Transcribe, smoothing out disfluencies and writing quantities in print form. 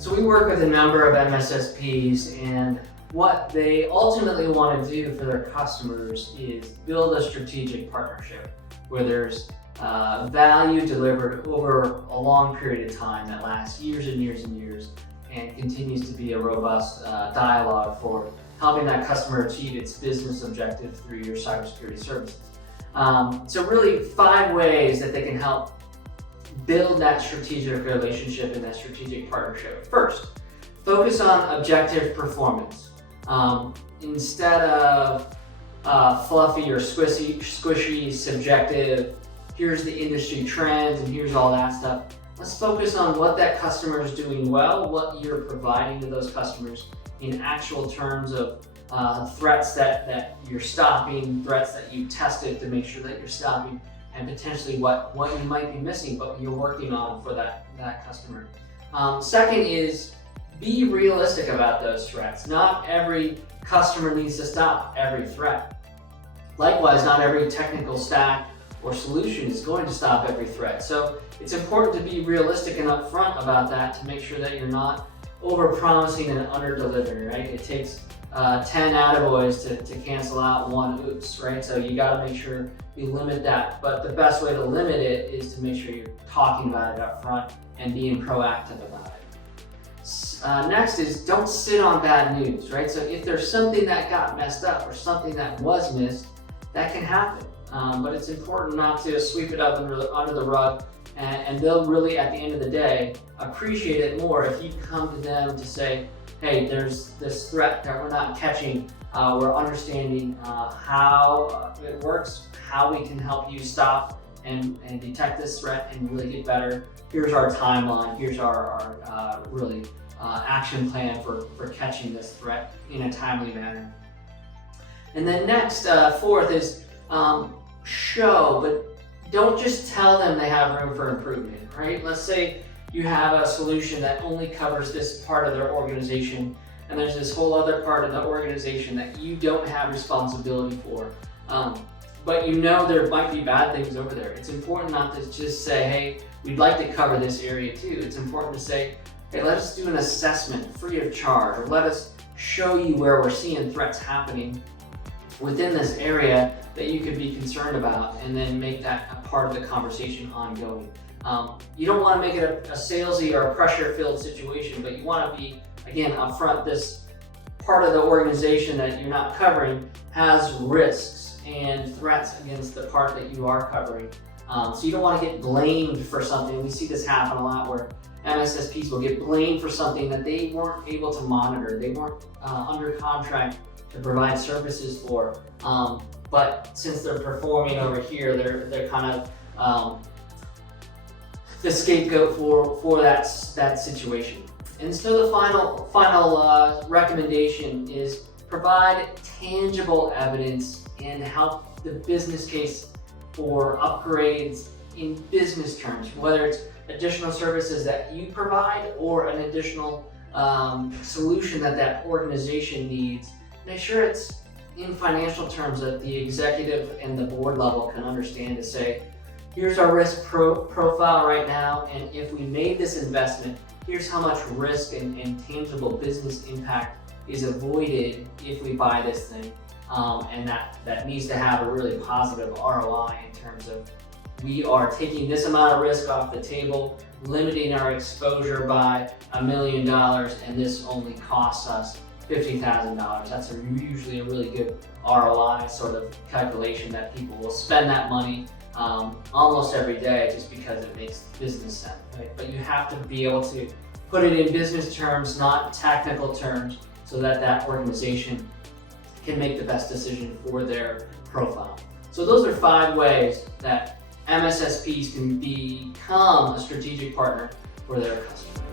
So we work with a number of MSSPs, and what they ultimately want to do for their customers is build a strategic partnership where there's value delivered over a long period of time that lasts years and years and years and continues to be a robust dialogue for helping that customer achieve its business objectives through your cybersecurity services. So really 5 ways that they can help build that strategic relationship and that strategic partnership. First, focus on objective performance. Instead of fluffy or squishy, subjective, here's the industry trends and here's all that stuff. Let's focus on what that customer is doing well, what you're providing to those customers in actual terms of threats that you're stopping, threats that you tested to make sure that you're stopping, and potentially what you might be missing, but you're working on for that customer. Second is be realistic about those threats. Not every customer needs to stop every threat. Likewise, not every technical stack or solution is going to stop every threat. So it's important to be realistic and upfront about that to make sure that you're not over-promising and under-delivering, right? It takes 10 attaboys to cancel out one oops, right? So you gotta make sure you limit that. But the best way to limit it is to make sure you're talking about it up front and being proactive about it. Next is don't sit on bad news, right? So if there's something that got messed up or something that was missed, that can happen. But it's important not to sweep it up under the rug, and they'll really, at the end of the day, appreciate it more if you come to them to say, hey, there's this threat that we're not catching, we're understanding how it works, how we can help you stop and detect this threat and really get better. Here's our timeline, here's our really action plan for catching this threat in a timely manner. And then next, fourth is show, but don't just tell them they have room for improvement, right? Let's say you have a solution that only covers this part of their organization, and there's this whole other part of the organization that you don't have responsibility for. But you know there might be bad things over there. It's important not to just say, hey, we'd like to cover this area too. It's important to say, hey, let us do an assessment free of charge, or let us show you where we're seeing threats happening within this area that you could be concerned about, and then make that a part of the conversation ongoing. You don't want to make it a salesy or a pressure-filled situation, but you want to be, again, upfront. This part of the organization that you're not covering has risks and threats against the part that you are covering. So you don't want to get blamed for something. We see this happen a lot where MSSPs will get blamed for something that they weren't able to monitor. They weren't under contract to provide services for. But since they're performing over here, they're kind of the scapegoat for that situation. And so the final recommendation is provide tangible evidence and help the business case for upgrades in business terms, whether it's additional services that you provide or an additional solution that organization needs. Make sure it's in financial terms that the executive and the board level can understand, to say, here's our risk profile right now, and if we made this investment, here's how much risk and tangible business impact is avoided if we buy this thing. And that needs to have a really positive ROI in terms of, we are taking this amount of risk off the table, limiting our exposure by $1 million, and this only costs us $50,000. That's usually a really good ROI sort of calculation that people will spend that money almost every day just because it makes business sense, right? But you have to be able to put it in business terms, not technical terms, so that organization can make the best decision for their profile. So those are 5 ways that MSSPs can become a strategic partner for their customers.